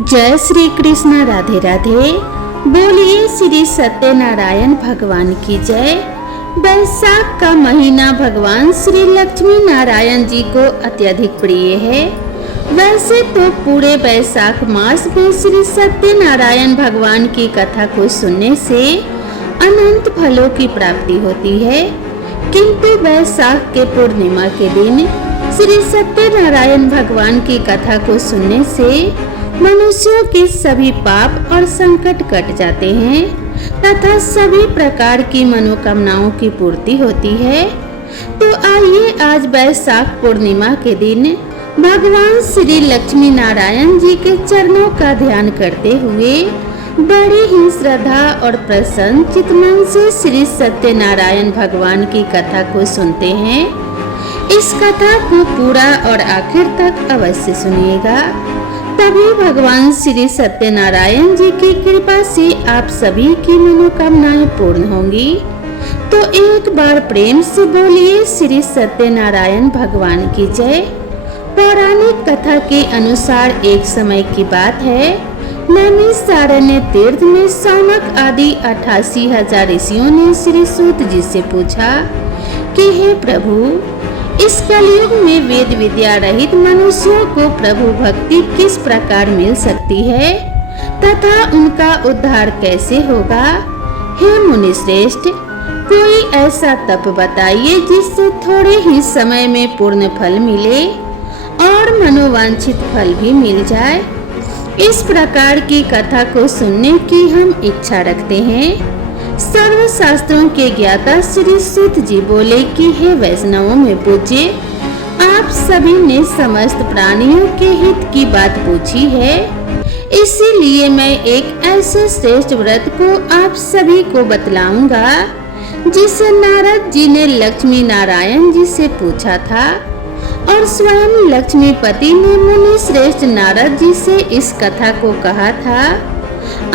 जय श्री कृष्ण। राधे राधे। बोलिए श्री सत्यनारायण भगवान की जय। बैसाख का महीना भगवान श्री लक्ष्मी नारायण जी को अत्यधिक प्रिय है। वैसे तो पूरे बैसाख मास में श्री सत्यनारायण भगवान की कथा को सुनने से अनंत फलों की प्राप्ति होती है, किंतु बैसाख के पूर्णिमा के दिन श्री सत्यनारायण भगवान की कथा को सुनने से मनुष्यों के सभी पाप और संकट कट जाते हैं तथा सभी प्रकार की मनोकामनाओं की पूर्ति होती है। तो आइए आज बैसाख पूर्णिमा के दिन भगवान श्री लक्ष्मी नारायण जी के चरणों का ध्यान करते हुए बड़ी ही श्रद्धा और प्रसन्न चित्तमन से श्री सत्यनारायण भगवान की कथा को सुनते हैं। इस कथा को पूरा और आखिर तक अवश्य सुनिएगा, तभी भगवान श्री सत्यनारायण जी की कृपा से आप सभी की मनोकामनाएं पूर्ण होंगी। तो एक बार प्रेम से बोलिए श्री सत्यनारायण भगवान की जय। पौराणिक कथा के अनुसार एक समय की बात है, नैमिषारण्य तीर्थ में सौनक आदि 88,000 ऋषियों ने श्री सूत जी से पूछा कि हे प्रभु, इस कलयुग में वेद विद्या रहित मनुष्यों को प्रभु भक्ति किस प्रकार मिल सकती है तथा उनका उद्धार कैसे होगा। हे मुनि श्रेष्ठ, कोई ऐसा तप बताइए जिससे थोड़े ही समय में पूर्ण फल मिले और मनोवांछित फल भी मिल जाए। इस प्रकार की कथा को सुनने की हम इच्छा रखते हैं। सर्व शास्त्रों के ज्ञाता श्री सूत जी बोले कि हे वैष्णवों में पूज्य, आप सभी ने समस्त प्राणियों के हित की बात पूछी है, इसीलिए मैं एक ऐसे श्रेष्ठ व्रत को आप सभी को बतलाऊंगा जिसे नारद जी ने लक्ष्मी नारायण जी से पूछा था और स्वयं लक्ष्मीपति ने मुनि श्रेष्ठ नारद जी से इस कथा को कहा था।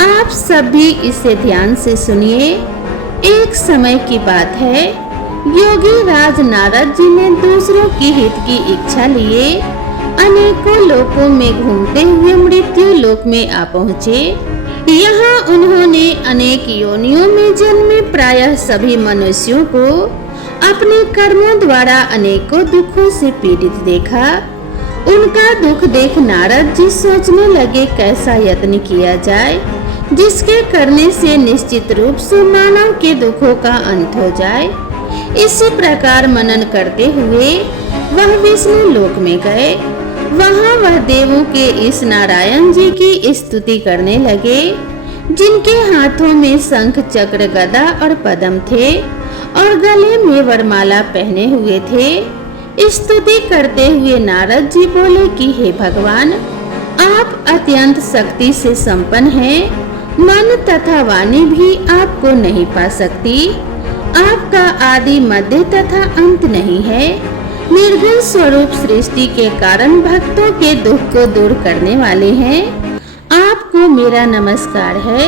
आप सभी इसे ध्यान से सुनिए। एक समय की बात है, योगी राज नारद जी ने दूसरों की हित की इच्छा लिए अनेकों लोकों में घूमते हुए मृत्यु लोक में आ पहुँचे। यहाँ उन्होंने अनेक योनियों में जन्मे प्रायः सभी मनुष्यों को अपने कर्मों द्वारा अनेकों दुखों से पीड़ित देखा। उनका दुख देख नारद जी सोचने लगे कैसा यत्न किया जाए जिसके करने से निश्चित रूप से मानव के दुखों का अंत हो जाए। इसी प्रकार मनन करते हुए वह विष्णु लोक में गए। वहां वह देवों के इस नारायण जी की स्तुति करने लगे, जिनके हाथों में शंख चक्र गदा और पद्म थे और गले में वरमाला पहने हुए थे। स्तुति करते हुए नारद जी बोले कि हे भगवान, आप अत्यंत शक्ति से संपन्न हैं, मन तथा वाणी भी आपको नहीं पा सकती। आपका आदि मध्य तथा अंत नहीं है। निर्गुण स्वरूप सृष्टि के कारण भक्तों के दुख को दूर करने वाले हैं। आपको मेरा नमस्कार है।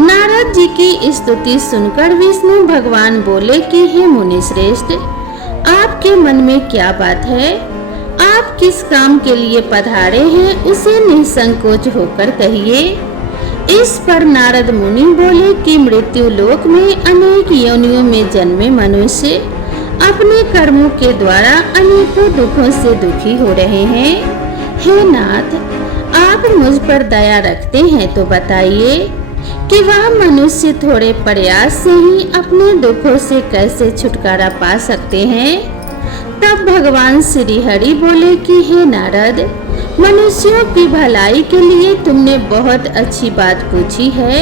नारद जी की स्तुति सुनकर विष्णु भगवान बोले कि हे मुनि श्रेष्ठ, आपके मन में क्या बात है? आप किस काम के लिए पधारे हैं उसे निसंकोच होकर कहिए। इस पर नारद मुनि बोले कि मृत्यु लोक में अनेक योनियों में जन्मे मनुष्य अपने कर्मों के द्वारा अनेकों दुखों से दुखी हो रहे हैं। हे नाथ, आप मुझ पर दया रखते हैं तो बताइए कि वह मनुष्य थोड़े प्रयास से ही अपने दुखों से कैसे छुटकारा पा सकते हैं। तब भगवान श्री हरि बोले कि हे नारद, मनुष्यों की भलाई के लिए तुमने बहुत अच्छी बात पूछी है,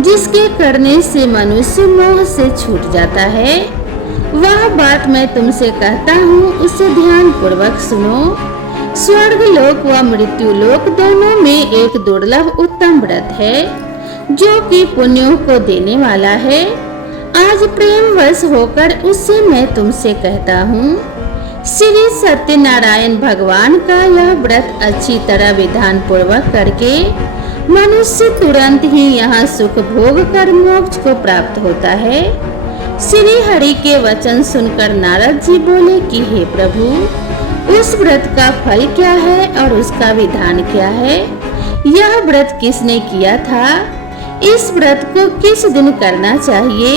जिसके करने से मनुष्य मोह से छूट जाता है। वह बात मैं तुमसे कहता हूँ, उसे ध्यान पूर्वक सुनो। स्वर्ग लोक व मृत्यु लोक दोनों में एक दुर्लभ उत्तम व्रत है जो कि पुण्यों को देने वाला है। आज प्रेमवश होकर उससे मैं तुमसे कहता हूँ। श्री सत्यनारायण भगवान का यह व्रत अच्छी तरह विधान पूर्वक करके मनुष्य तुरंत ही यहाँ सुख भोग कर मोक्ष को प्राप्त होता है। श्री हरि के वचन सुनकर नारद जी बोले कि हे प्रभु, उस व्रत का फल क्या है और उसका विधान क्या है, यह व्रत किसने किया था, इस व्रत को किस दिन करना चाहिए,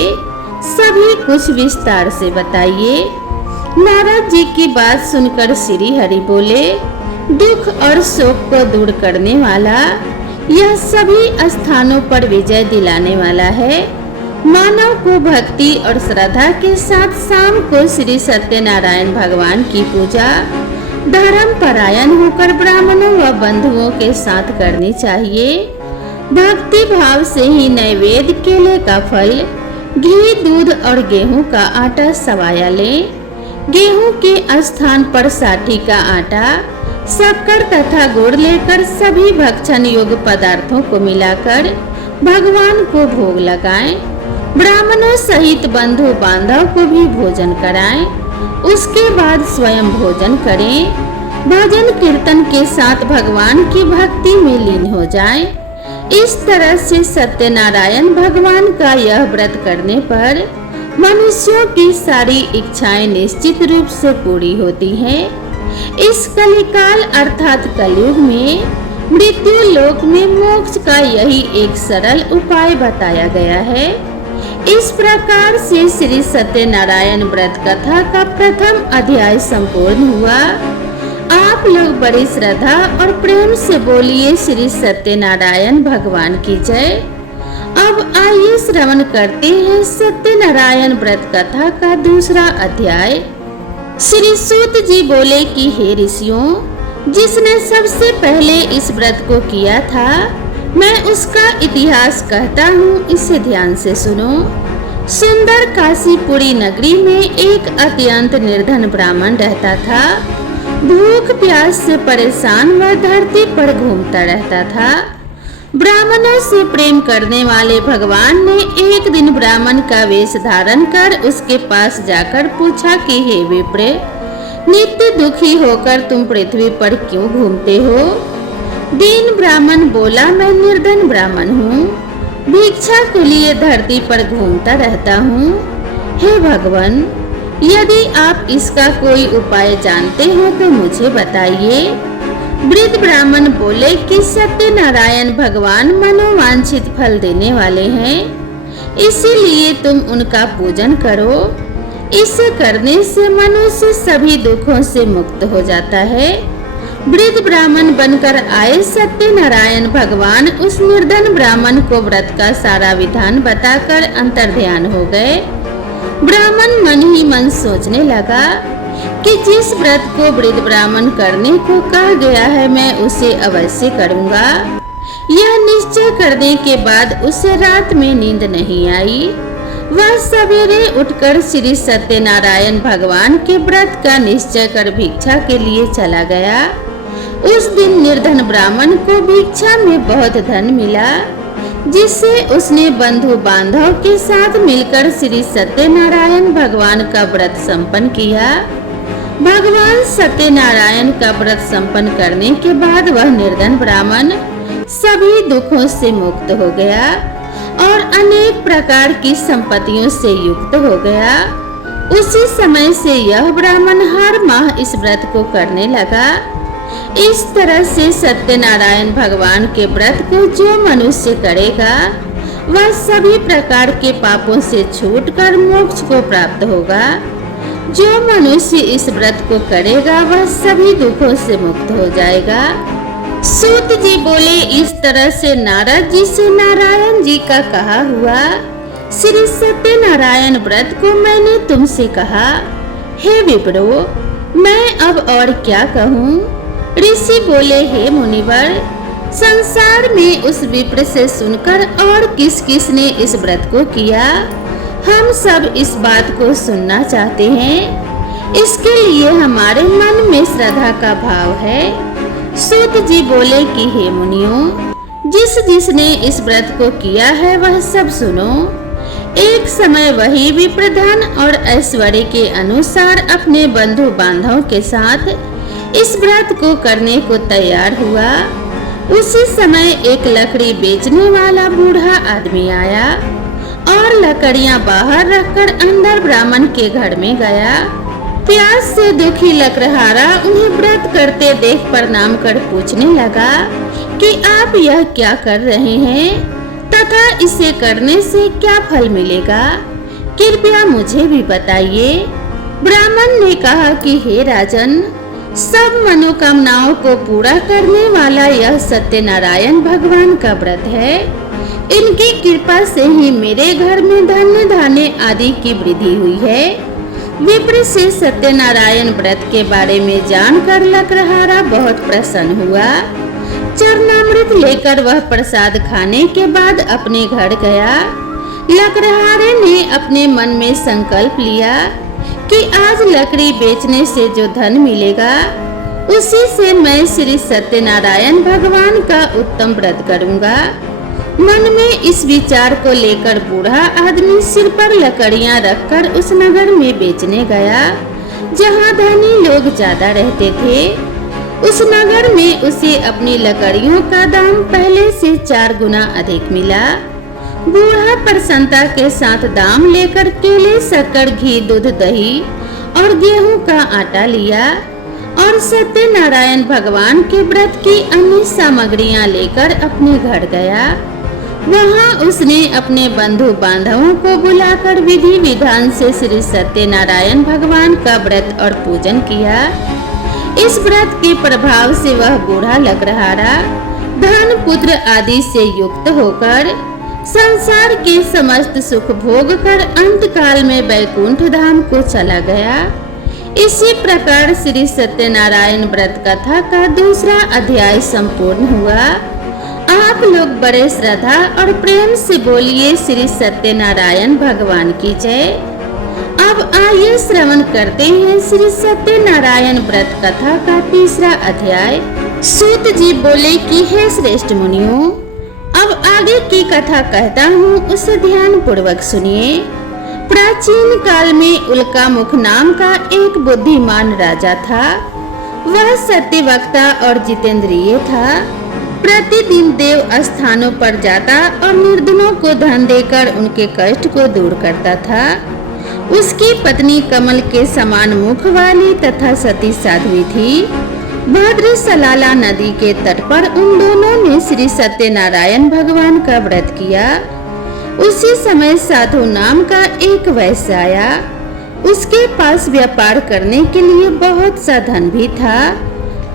सभी कुछ विस्तार से बताइए। नारद जी की बात सुनकर श्री हरि बोले, दुख और शोक को दूर करने वाला, यह सभी स्थानों पर विजय दिलाने वाला है। मानव को भक्ति और श्रद्धा के साथ शाम को श्री सत्यनारायण भगवान की पूजा धर्म परायण होकर ब्राह्मणों व बंधुओं के साथ करनी चाहिए। भक्ति भाव से ही नैवेद्य केले का फल, घी, दूध और गेहूं का आटा सवाया लें। गेहूं के स्थान पर साठी का आटा, शक्कर तथा गुड़ लेकर सभी भक्षण योग्य पदार्थों को मिलाकर भगवान को भोग लगाएं। ब्राह्मणों सहित बंधु बांधव को भी भोजन कराएं। उसके बाद स्वयं भोजन करें। भजन कीर्तन के साथ भगवान की भक्ति में लीन हो जाएं। इस तरह से सत्यनारायण भगवान का यह व्रत करने पर मनुष्यों की सारी इच्छाएं निश्चित रूप से पूरी होती हैं। इस कलिकाल अर्थात कलयुग में मृत्यु लोक में मोक्ष का यही एक सरल उपाय बताया गया है। इस प्रकार से श्री सत्यनारायण व्रत कथा का प्रथम अध्याय संपूर्ण हुआ। आप लोग बड़ी श्रद्धा और प्रेम से बोलिए श्री सत्यनारायण भगवान की जय। अब आइए श्रवण करते हैं सत्यनारायण व्रत कथा का दूसरा अध्याय। श्री सूत जी बोले कि हे ऋषियों, जिसने सबसे पहले इस व्रत को किया था, मैं उसका इतिहास कहता हूँ, इसे ध्यान से सुनो। सुंदर काशीपुरी नगरी में एक अत्यंत निर्धन ब्राह्मण रहता था। भूख प्यास से परेशान वह धरती पर घूमता रहता था। ब्राह्मणों से प्रेम करने वाले भगवान ने एक दिन ब्राह्मण का वेश धारण कर उसके पास जाकर पूछा कि हे विप्र, नित्य दुखी होकर तुम पृथ्वी पर क्यों घूमते हो? दीन ब्राह्मण बोला, मैं निर्धन ब्राह्मण हूँ, भिक्षा के लिए धरती पर घूमता रहता हूँ। हे भगवान, यदि आप इसका कोई उपाय जानते हो तो मुझे बताइए। वृद्ध ब्राह्मण बोले कि सत्यनारायण भगवान मनोवांछित फल देने वाले हैं, इसीलिए तुम उनका पूजन करो। इसे करने से मनुष्य सभी दुखों से मुक्त हो जाता है। वृद्ध ब्राह्मण बनकर आए सत्यनारायण भगवान उस निर्धन ब्राह्मण को व्रत का सारा विधान बताकर अंतर्ध्यान हो गए। ब्राह्मण मन ही मन सोचने लगा कि जिस व्रत को वृद्ध ब्राह्मण करने को कहा गया है, मैं उसे अवश्य करूंगा। यह निश्चय करने के बाद उसे रात में नींद नहीं आई। वह सवेरे उठकर श्री सत्यनारायण भगवान के व्रत का निश्चय कर भिक्षा के लिए चला गया। उस दिन निर्धन ब्राह्मण को भिक्षा में बहुत धन मिला, जिससे उसने बंधु बांधव के साथ मिलकर श्री सत्यनारायण भगवान का व्रत संपन्न किया। भगवान सत्यनारायण का व्रत संपन्न करने के बाद वह निर्धन ब्राह्मण सभी दुखों से मुक्त हो गया और अनेक प्रकार की संपत्तियों से युक्त हो गया। उसी समय से यह ब्राह्मण हर माह इस व्रत को करने लगा। इस तरह से सत्यनारायण भगवान के व्रत को जो मनुष्य करेगा, वह सभी प्रकार के पापों से छूटकर मोक्ष को प्राप्त होगा। जो मनुष्य इस व्रत को करेगा, वह सभी दुखों से मुक्त हो जाएगा। सूत जी बोले, इस तरह से नारद जी से नारायण जी का कहा हुआ श्री सत्यनारायण व्रत को मैंने तुमसे कहा। हे विप्रो, मैं अब और क्या कहूँ? ऋषि बोले, हे मुनिवर, संसार में उस विप्र से सुनकर और किस किस ने इस व्रत को किया, हम सब इस बात को सुनना चाहते हैं। इसके लिए हमारे मन में श्रद्धा का भाव है। सूत जी बोले कि हे मुनियों, जिस जिसने इस व्रत को किया है वह सब सुनो। एक समय वही विप्र धन और ऐश्वर्य के अनुसार अपने बंधु बांधव के साथ इस व्रत को करने को तैयार हुआ। उसी समय एक लकड़ी बेचने वाला बूढ़ा आदमी आया और लकड़ियां बाहर रखकर अंदर ब्राह्मण के घर में गया। प्यास से दुखी लकड़हारा उन्हें व्रत करते देख प्रणाम कर पूछने लगा कि आप यह क्या कर रहे हैं तथा इसे करने से क्या फल मिलेगा, कृपया मुझे भी बताइए। ब्राह्मण ने कहा कि हे राजन, सब मनोकामनाओं को पूरा करने वाला यह सत्यनारायण भगवान का व्रत है। इनकी कृपा से ही मेरे घर में धन्य धान्य आदि की वृद्धि हुई है। विप्र से सत्यनारायण व्रत के बारे में जानकर लकड़हारा बहुत प्रसन्न हुआ। चरणामृत लेकर वह प्रसाद खाने के बाद अपने घर गया। लकड़हारे ने अपने मन में संकल्प लिया कि आज लकड़ी बेचने से जो धन मिलेगा उसी से मैं श्री सत्यनारायण भगवान का उत्तम व्रत करूंगा। मन में इस विचार को लेकर बूढ़ा आदमी सिर पर लकड़ियां रखकर उस नगर में बेचने गया जहां धनी लोग ज्यादा रहते थे। उस नगर में उसे अपनी लकड़ियों का दाम पहले से 4 गुना अधिक मिला। बूढ़ा प्रसन्नता के साथ दाम लेकर केले, शक्कर, घी, दूध, दही और गेहूं का आटा लिया और सत्यनारायण भगवान के व्रत की अन्य सामग्रियां लेकर अपने घर गया। वहां उसने अपने बंधु बांधवों को बुलाकर विधि विधान से श्री सत्यनारायण भगवान का व्रत और पूजन किया। इस व्रत के प्रभाव से वह बूढ़ा लकड़हारा धन, पुत्र आदि से युक्त होकर संसार के समस्त सुख भोग कर अंत काल में वैकुंठ धाम को चला गया। इसी प्रकार श्री सत्यनारायण व्रत कथा का दूसरा अध्याय संपूर्ण हुआ। आप लोग बड़े श्रद्धा और प्रेम से बोलिए श्री सत्यनारायण भगवान की जय। अब आइए श्रवण करते हैं श्री सत्यनारायण व्रत कथा का तीसरा अध्याय। सूत जी बोले कि हे श्रेष्ठ मुनियों, अब आगे की कथा कहता हूँ, उसे ध्यान पूर्वक सुनिए। प्राचीन काल में उल्कामुख नाम का एक बुद्धिमान राजा था। वह सत्यवक्ता और जितेंद्रिय था। प्रतिदिन देव स्थानों पर जाता और निर्धनों को धन देकर उनके कष्ट को दूर करता था। उसकी पत्नी कमल के समान मुख वाली तथा सती साध्वी थी। भद्र सलाला नदी के तट पर उन दोनों ने श्री सत्यनारायण भगवान का व्रत किया। उसी समय साधु नाम का एक वैश्य आया। उसके पास व्यापार करने के लिए बहुत सा धन भी था।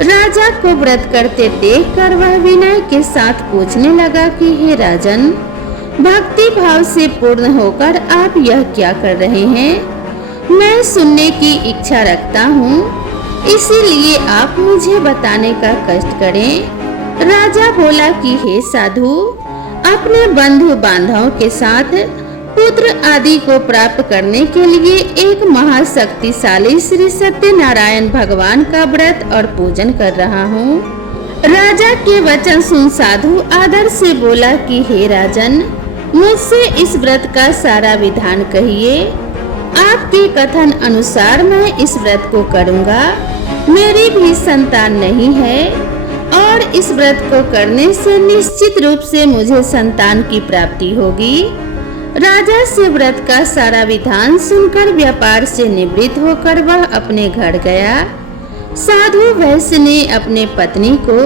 राजा को व्रत करते देखकर वह विनय के साथ पूछने लगा कि हे राजन, भक्ति भाव से पूर्ण होकर आप यह क्या कर रहे हैं? मैं सुनने की इच्छा रखता हूँ, इसीलिए आप मुझे बताने का कष्ट करें। राजा बोला कि हे साधु, अपने बंधु बांधवों के साथ पुत्र आदि को प्राप्त करने के लिए एक महाशक्तिशाली श्री सत्यनारायण भगवान का व्रत और पूजन कर रहा हूँ। राजा के वचन सुन साधु आदर से बोला कि हे राजन, मुझसे इस व्रत का सारा विधान कहिए। आपके कथन अनुसार मैं इस व्रत को करूँगा। मेरी भी संतान नहीं है और इस व्रत को करने से निश्चित रूप से मुझे संतान की प्राप्ति होगी। राजा से व्रत का सारा विधान सुनकर व्यापार से निवृत्त होकर वह अपने घर गया। साधु वैश्य ने अपने पत्नी को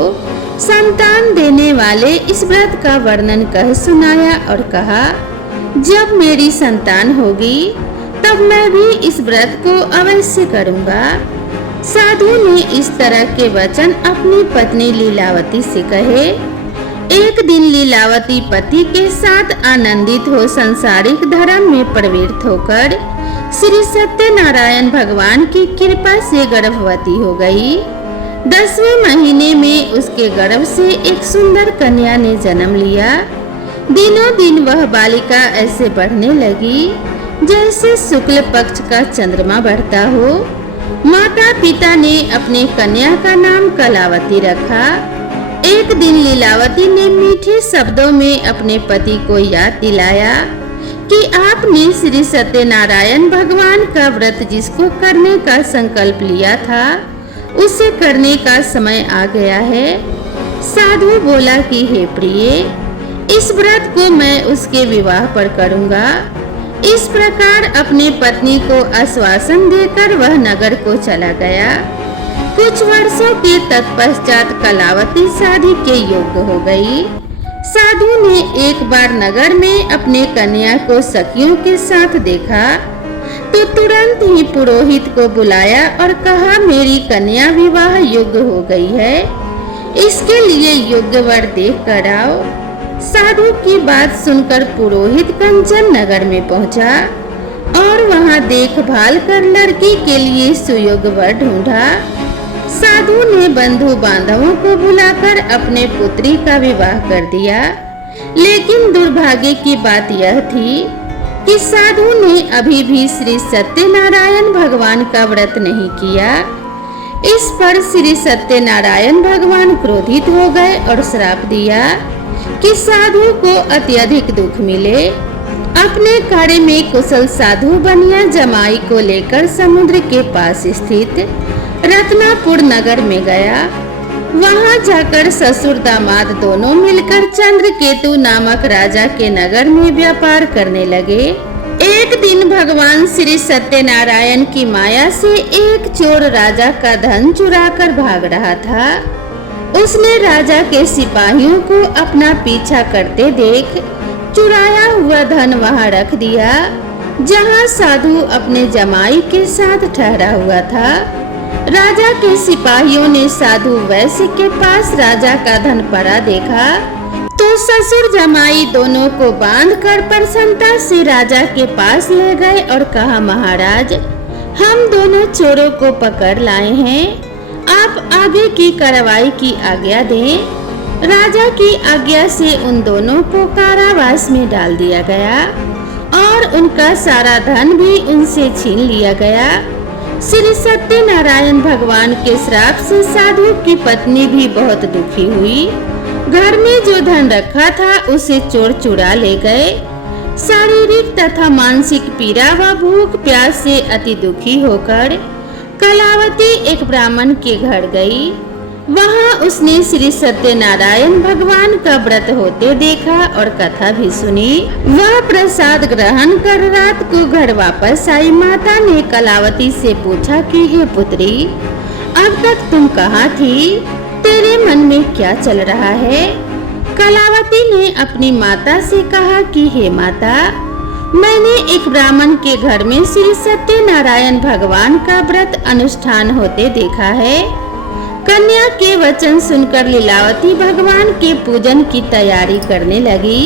संतान देने वाले इस व्रत का वर्णन कह सुनाया और कहा, जब मेरी संतान होगी तब मैं भी इस व्रत को अवश्य करूँगा। साधु ने इस तरह के वचन अपनी पत्नी लीलावती से कहे। एक दिन लीलावती पति के साथ आनंदित हो संसारिक धर्म में प्रवृत्त होकर श्री सत्यनारायण भगवान की कृपा से गर्भवती हो गई। 10वें महीने में उसके गर्भ से एक सुंदर कन्या ने जन्म लिया। दिनों दिन वह बालिका ऐसे बढ़ने लगी जैसे शुक्ल पक्ष का चंद्रमा बढ़ता हो। माता पिता ने अपने कन्या का नाम कलावती रखा। एक दिन लीलावती ने मीठे शब्दों में अपने पति को याद दिलाया कि आपने श्री सत्यनारायण भगवान का व्रत जिसको करने का संकल्प लिया था उसे करने का समय आ गया है। साधु बोला कि हे प्रिय, इस व्रत को मैं उसके विवाह पर करूँगा। इस प्रकार अपनी पत्नी को आश्वासन देकर वह नगर को चला गया। कुछ वर्षों के तत्पश्चात कलावती शादी के योग्य हो गई। साधु ने एक बार नगर में अपने कन्या को सखियों के साथ देखा तो तुरंत ही पुरोहित को बुलाया और कहा, मेरी कन्या विवाह योग्य हो गई है, इसके लिए योग्य वर देख कर आओ। साधु की बात सुनकर पुरोहित कंचन नगर में पहुंचा और वहां देखभाल कर लड़की के लिए सुयोग्य वर ढूंढा। साधु ने बंधु बांधवों को बुलाकर अपने पुत्री का विवाह कर दिया, लेकिन दुर्भाग्य की बात यह थी कि साधु ने अभी भी श्री सत्यनारायण भगवान का व्रत नहीं किया। इस पर श्री सत्यनारायण भगवान क्रोधित हो गए और श्राप दिया कि साधु को अत्यधिक दुख मिले। अपने कार्य में कुशल साधु बनिया जमाई को लेकर समुद्र के पास स्थित रत्नापुर नगर में गया। वहां जाकर ससुर दामाद दोनों मिलकर चंद्रकेतु नामक राजा के नगर में व्यापार करने लगे। एक दिन भगवान श्री सत्यनारायण की माया से एक चोर राजा का धन चुराकर भाग रहा था। उसने राजा के सिपाहियों को अपना पीछा करते देख चुराया हुआ धन वहां रख दिया, जहां साधु अपने जमाई के साथ ठहरा हुआ था। राजा के सिपाहियों ने साधु वैश्य के पास राजा का धन पड़ा देखा तो ससुर जमाई दोनों को बांधकर प्रसन्नता से राजा के पास ले गए और कहा, महाराज, हम दोनों चोरों को पकड़ लाए हैं, आप आगे की कार्रवाई की आज्ञा दें। राजा की आज्ञा से उन दोनों को कारावास में डाल दिया गया और उनका सारा धन भी उनसे छीन लिया गया। श्री सत्यनारायण भगवान के श्राप से साधु की पत्नी भी बहुत दुखी हुई। घर में जो धन रखा था उसे चोर चुरा ले गए। शारीरिक तथा मानसिक पीड़ा व भूख प्यास से अति दुखी होकर कलावती एक ब्राह्मण के घर गई। वहां उसने श्री सत्यनारायण भगवान का व्रत होते देखा और कथा भी सुनी। वह प्रसाद ग्रहण कर रात को घर वापस आई। माता ने कलावती से पूछा कि हे पुत्री, अब तक तुम कहाँ थी? तेरे मन में क्या चल रहा है? कलावती ने अपनी माता से कहा कि हे माता, मैंने एक ब्राह्मण के घर में श्री सत्यनारायण भगवान का व्रत अनुष्ठान होते देखा है। कन्या के वचन सुनकर लीलावती भगवान के पूजन की तैयारी करने लगी।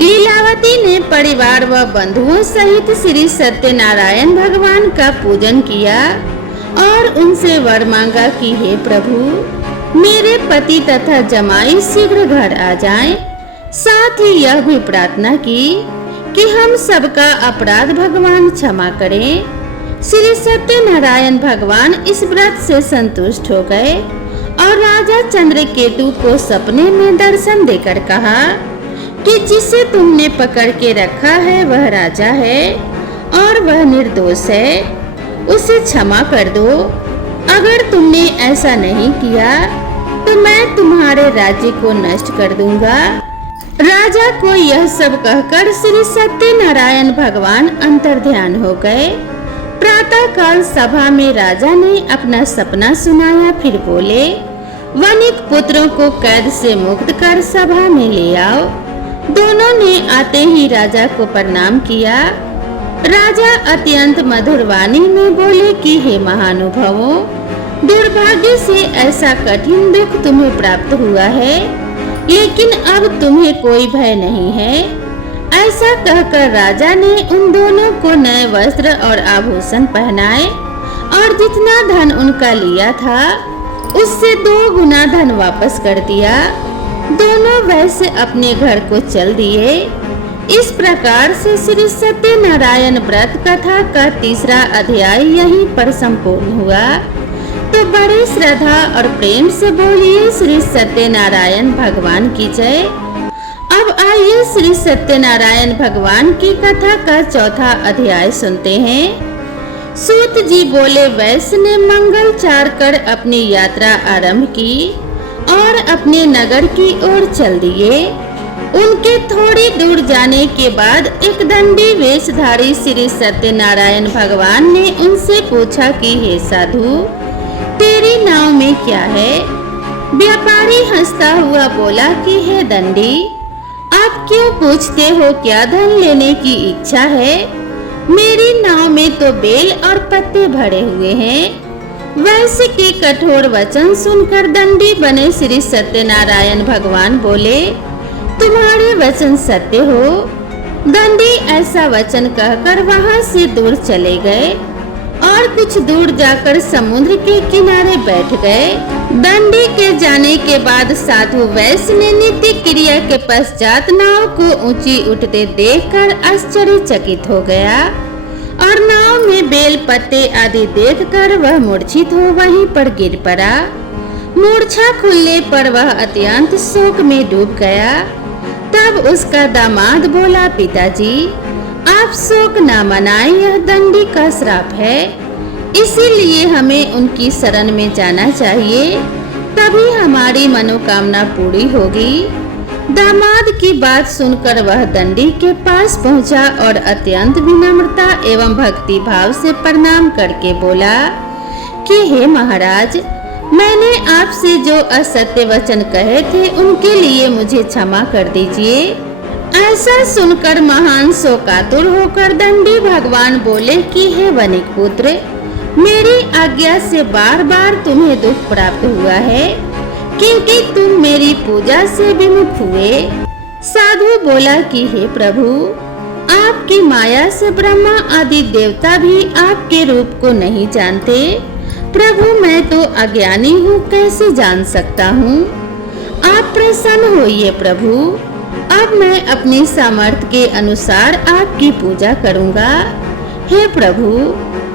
लीलावती ने परिवार व बंधुओं सहित श्री सत्यनारायण भगवान का पूजन किया और उनसे वर मांगा कि हे प्रभु, मेरे पति तथा जमाई शीघ्र घर आ जाएं। साथ ही यह भी प्रार्थना की कि हम सबका अपराध भगवान क्षमा करें। श्री सत्यनारायण भगवान इस व्रत से संतुष्ट हो गए और राजा चंद्रकेतु को सपने में दर्शन देकर कहा कि जिसे तुमने पकड़ के रखा है वह राजा है और वह निर्दोष है, उसे क्षमा कर दो। अगर तुमने ऐसा नहीं किया तो मैं तुम्हारे राज्य को नष्ट कर दूंगा। राजा को यह सब कहकर श्री सत्यनारायण भगवान अंतर्ध्यान हो गए। प्रातः काल सभा में राजा ने अपना सपना सुनाया। फिर बोले, वनिक पुत्रों को कैद से मुक्त कर सभा में ले आओ। दोनों ने आते ही राजा को प्रणाम किया। राजा अत्यंत मधुर वाणी में बोले कि हे महानुभावों, दुर्भाग्य से ऐसा कठिन दुख तुम्हें प्राप्त हुआ है, लेकिन अब तुम्हें कोई भय नहीं है। ऐसा कहकर राजा ने उन दोनों को नए वस्त्र और आभूषण पहनाए और जितना धन उनका लिया था उससे 2 गुना धन वापस कर दिया। दोनों वैसे अपने घर को चल दिए। इस प्रकार से श्री सत्यनारायण व्रत कथा का 3रा अध्याय यहीं पर संपूर्ण हुआ। तो बड़े श्रद्धा और प्रेम से बोलिए श्री सत्यनारायण भगवान की जय। अब आइए श्री सत्यनारायण भगवान की कथा का 4था अध्याय सुनते हैं। सूत जी बोले, वैश्य ने मंगल चार कर अपनी यात्रा आरंभ की और अपने नगर की ओर चल दिए। उनके थोड़ी दूर जाने के बाद एक दंडी वेशधारी श्री सत्यनारायण भगवान ने उनसे पूछा कि हे साधु, तेरी नाव में क्या है? व्यापारी हंसता हुआ बोला कि हे दंडी, आप क्यों पूछते हो क्या धन लेने की इच्छा है? मेरी नाव में तो बेल और पत्ते भरे हुए हैं। वैश्य के कठोर वचन सुनकर दंडी बने श्री सत्यनारायण भगवान बोले, तुम्हारे वचन सत्य हो। दंडी ऐसा वचन कहकर वहां से दूर चले गए और कुछ दूर जाकर समुद्र के किनारे बैठ गए। दंडी के जाने के बाद साधु वैश्य ने नित्य क्रिया के पश्चात नाव को ऊंची उठते देखकर आश्चर्यचकित हो गया और नाव में बेल पत्ते आदि देखकर वह मूर्छित हो वहीं पर गिर पड़ा। मूर्छा खुलने पर वह अत्यंत शोक में डूब गया। तब उसका दामाद बोला, पिताजी, आप शोक न मनाएं, यह दंडी का श्राप है, इसीलिए हमें उनकी शरण में जाना चाहिए, तभी हमारी मनोकामना पूरी होगी। दामाद की बात सुनकर वह दंडी के पास पहुंचा और अत्यंत विनम्रता एवं भक्ति भाव से प्रणाम करके बोला कि हे महाराज, मैंने आपसे जो असत्य वचन कहे थे उनके लिए मुझे क्षमा कर दीजिए। ऐसा सुनकर महान शोकातुर होकर दंडी भगवान बोले कि हे वनिक पुत्र, मेरी आज्ञा से बार बार तुम्हें दुख प्राप्त हुआ है क्योंकि तुम मेरी पूजा से विमुख हुए। साधु बोला कि हे प्रभु, आपकी माया से ब्रह्मा आदि देवता भी आपके रूप को नहीं जानते। प्रभु, मैं तो अज्ञानी हूँ, कैसे जान सकता हूँ? आप प्रसन्न होइए प्रभु, अब मैं अपनी सामर्थ्य के अनुसार आपकी पूजा करूँगा। हे प्रभु,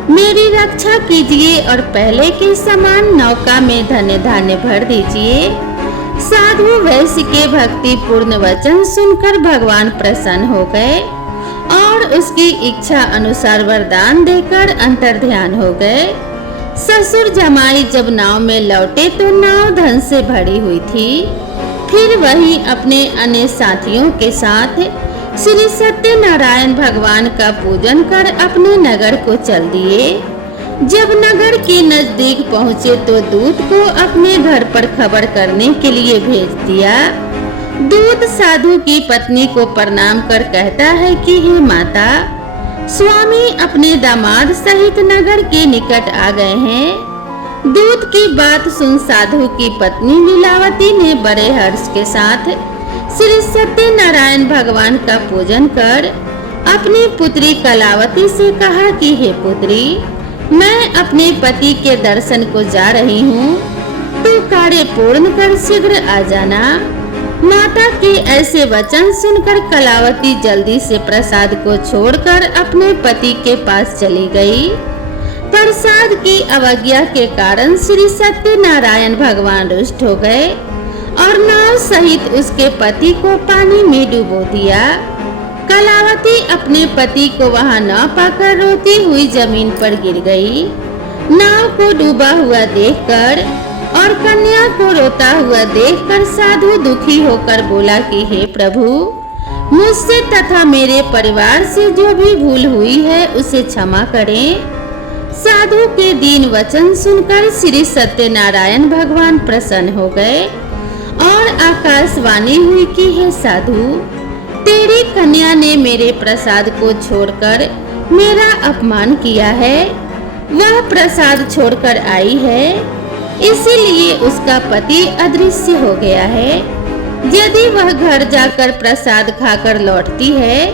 मेरी रक्षा कीजिए और पहले के समान नौका में धन्य धान्य भर दीजिए। साधु वैश्य के भक्ति पूर्ण वचन सुनकर भगवान प्रसन्न हो गए और उसकी इच्छा अनुसार वरदान देकर अंतर्ध्यान हो गए। ससुर जमाई जब नाव में लौटे तो नाव धन से भरी हुई थी। फिर वही अपने अन्य साथियों के साथ श्री सत्यनारायण भगवान का पूजन कर अपने नगर को चल दिए। जब नगर के नजदीक पहुँचे तो दूत को अपने घर पर खबर करने के लिए भेज दिया। दूत साधु की पत्नी को प्रणाम कर कहता है कि हे माता, स्वामी अपने दामाद सहित नगर के निकट आ गए हैं। दूत की बात सुन साधु की पत्नी लीलावती ने बड़े हर्ष के साथ श्री सत्यनारायण भगवान का पूजन कर अपनी पुत्री कलावती से कहा कि हे पुत्री, मैं अपने पति के दर्शन को जा रही हूँ, तू कार्य पूर्ण कर शीघ्र आ जाना। माता के ऐसे वचन सुनकर कलावती जल्दी से प्रसाद को छोड़कर अपने पति के पास चली गई। प्रसाद की अवज्ञा के कारण श्री सत्यनारायण भगवान रुष्ट हो गए और नाव सहित उसके पति को पानी में डुबो दिया। कलावती अपने पति को वहां न पाकर रोती हुई जमीन पर गिर गई। नाव को डूबा हुआ देखकर और कन्या को रोता हुआ देखकर साधु दुखी होकर बोला कि हे प्रभु, मुझसे तथा मेरे परिवार से जो भी भूल हुई है उसे क्षमा करें। साधु के दीन वचन सुनकर श्री सत्यनारायण भगवान प्रसन्न हो गए और आकाशवाणी हुई कि हे साधु, तेरी कन्या ने मेरे प्रसाद को छोड़कर मेरा अपमान किया है। वह प्रसाद छोड़कर आई है, इसीलिए उसका पति अदृश्य हो गया है। यदि वह घर जाकर प्रसाद खाकर लौटती है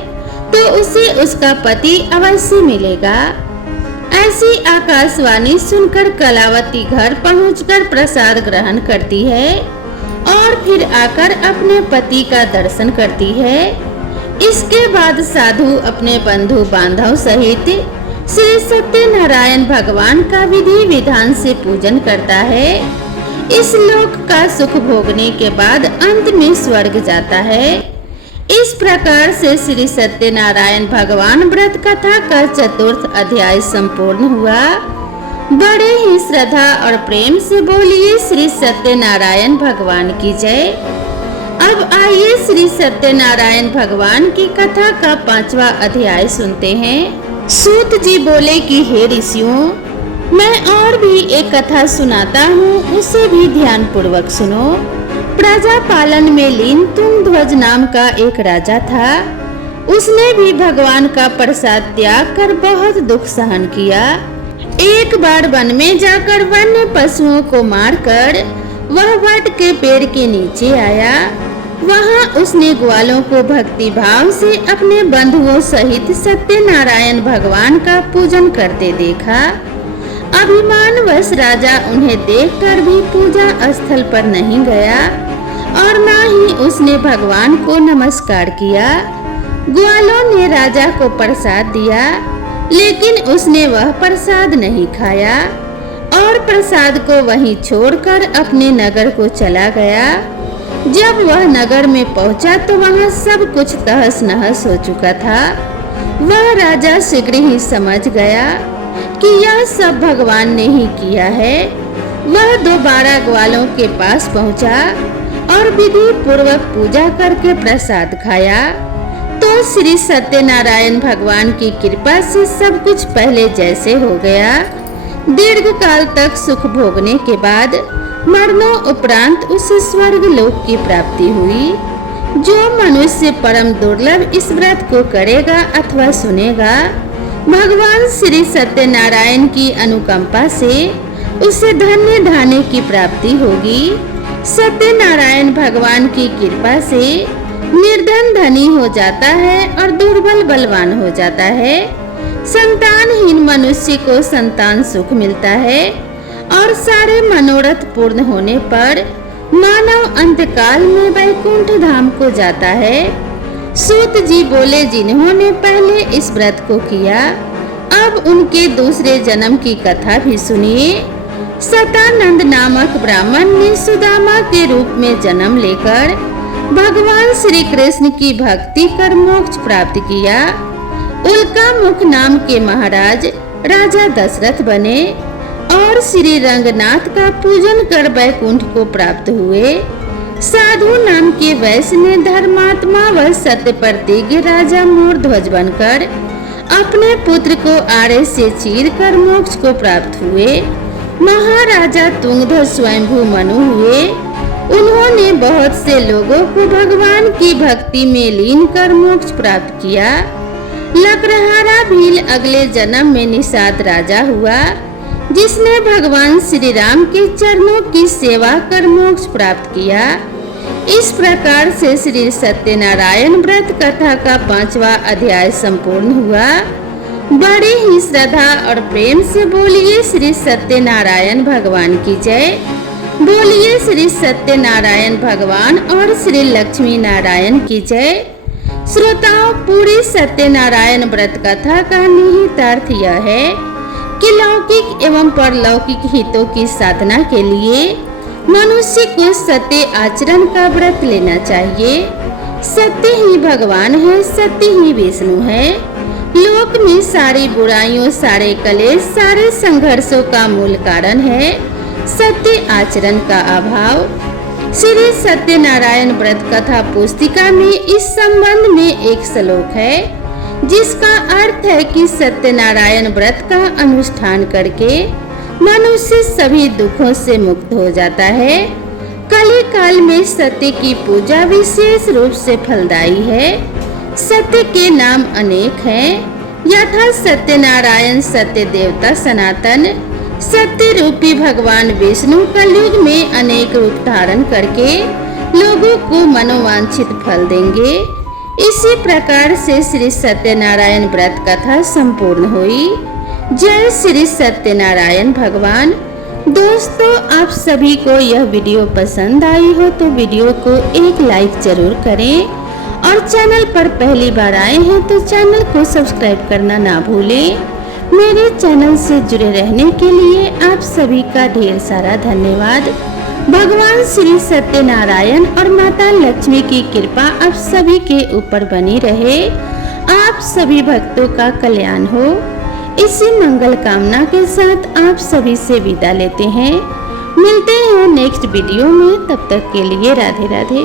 तो उसे उसका पति अवश्य मिलेगा। ऐसी आकाशवाणी सुनकर कलावती घर पहुंचकर प्रसाद ग्रहण करती है और फिर आकर अपने पति का दर्शन करती है। इसके बाद साधु अपने बंधु बांधव सहित श्री सत्यनारायण भगवान का विधि विधान से पूजन करता है। इस लोक का सुख भोगने के बाद अंत में स्वर्ग जाता है। इस प्रकार से श्री सत्यनारायण भगवान व्रत कथा का चतुर्थ अध्याय संपूर्ण हुआ। बड़े ही श्रद्धा और प्रेम से बोलिए श्री सत्यनारायण भगवान की जय। अब आइए श्री सत्यनारायण भगवान की कथा का 5वां अध्याय सुनते हैं। सूत जी बोले कि हे ऋषियों, मैं और भी एक कथा सुनाता हूँ, उसे भी ध्यान पूर्वक सुनो। प्रजा पालन में लीन तुंगध्वज नाम का एक राजा था। उसने भी भगवान का प्रसाद त्याग कर बहुत दुख सहन किया। एक बार वन में जाकर वन्य पशुओं को मारकर वह वट के पेड़ के नीचे आया। वहां उसने ग्वालों को भक्ति भाव से अपने बंधुओं सहित सत्यनारायण भगवान का पूजन करते देखा। अभिमानवश राजा उन्हें देखकर भी पूजा स्थल पर नहीं गया और न ही उसने भगवान को नमस्कार किया। ग्वालों ने राजा को प्रसाद दिया, लेकिन उसने वह प्रसाद नहीं खाया और प्रसाद को वहीं छोड़कर अपने नगर को चला गया। जब वह नगर में पहुंचा तो वहां सब कुछ तहस नहस हो चुका था। वह राजा शीघ्र ही समझ गया कि यह सब भगवान ने ही किया है। वह दोबारा ग्वालों के पास पहुंचा और विधि पूर्वक पूजा करके प्रसाद खाया तो श्री सत्यनारायण भगवान की कृपा से सब कुछ पहले जैसे हो गया। दीर्घ काल तक सुख भोगने के बाद मरणों उपरांत उसे स्वर्ग लोक की प्राप्ति हुई। जो मनुष्य परम दुर्लभ इस व्रत को करेगा अथवा सुनेगा, भगवान श्री सत्यनारायण की अनुकंपा से उसे धन्य ढाने की प्राप्ति होगी। सत्यनारायण भगवान की कृपा से निर्धन धनी हो जाता है और दुर्बल बलवान हो जाता है। संतानहीन मनुष्य को संतान सुख मिलता है और सारे मनोरथ पूर्ण होने पर मानव अंतकाल में वैकुंठ धाम को जाता है। सूत जी बोले, जिन्होंने पहले इस व्रत को किया, अब उनके दूसरे जन्म की कथा भी सुनिए। सतानंद नामक ब्राह्मण ने सुदामा के रूप में जन्म लेकर भगवान श्री कृष्ण की भक्ति कर मोक्ष प्राप्त किया। उल्का मुख नाम के महाराज राजा दशरथ बने और श्री रंगनाथ का पूजन कर वैकुंठ को प्राप्त हुए। साधु नाम के वैश्य ने धर्मात्मा व सत्य प्रतिज्ञ राजा मूर्ध्वज बनकर अपने पुत्र को आड़े से चीर कर मोक्ष को प्राप्त हुए। महाराजा तुंगध्वज स्वयंभू मनु हुए। उन्होंने बहुत से लोगों को भगवान की भक्ति में लीन कर मोक्ष प्राप्त किया। लकरहारा भील अगले जन्म में निषाद राजा हुआ, जिसने भगवान श्री राम के चरणों की सेवा कर मोक्ष प्राप्त किया। इस प्रकार से श्री सत्यनारायण व्रत कथा का 5वां अध्याय संपूर्ण हुआ। बड़ी ही श्रद्धा और प्रेम से बोलिए श्री सत्यनारायण भगवान की जय। बोलिए श्री सत्यनारायण भगवान और श्री लक्ष्मी नारायण की जय। श्रोताओं, पूरी सत्यनारायण व्रत कथा का निहितार्थ यह है कि लौकिक एवं परलौकिक हितों की साधना के लिए मनुष्य को सत्य आचरण का व्रत लेना चाहिए। सत्य ही भगवान है, सत्य ही विष्णु है। लोक में सारी बुराइयों, सारे कलेश, सारे संघर्षों का मूल कारण है सत्य आचरण का अभाव। श्री सत्यनारायण व्रत कथा पुस्तिका में इस संबंध में एक श्लोक है, जिसका अर्थ है कि सत्यनारायण व्रत का अनुष्ठान करके मनुष्य सभी दुखों से मुक्त हो जाता है। कली काल में सत्य की पूजा विशेष रूप से फलदायी है। सत्य के नाम अनेक हैं, यथा सत्यनारायण, सत्य देवता सनातन, सत्य रूपी भगवान विष्णु कलयुग में अनेक रूप धारण करके लोगों को मनोवांछित फल देंगे। इसी प्रकार से श्री सत्यनारायण व्रत कथा संपूर्ण हुई। जय श्री सत्यनारायण भगवान। दोस्तों, आप सभी को यह वीडियो पसंद आई हो तो वीडियो को एक लाइक जरूर करें और चैनल पर पहली बार आए हैं तो चैनल को सब्सक्राइब करना ना भूलें। मेरे चैनल से जुड़े रहने के लिए आप सभी का ढेर सारा धन्यवाद। भगवान श्री सत्यनारायण और माता लक्ष्मी की कृपा आप सभी के ऊपर बनी रहे। आप सभी भक्तों का कल्याण हो। इसी मंगल कामना के साथ आप सभी से विदा लेते हैं। मिलते हैं नेक्स्ट वीडियो में, तब तक के लिए राधे राधे।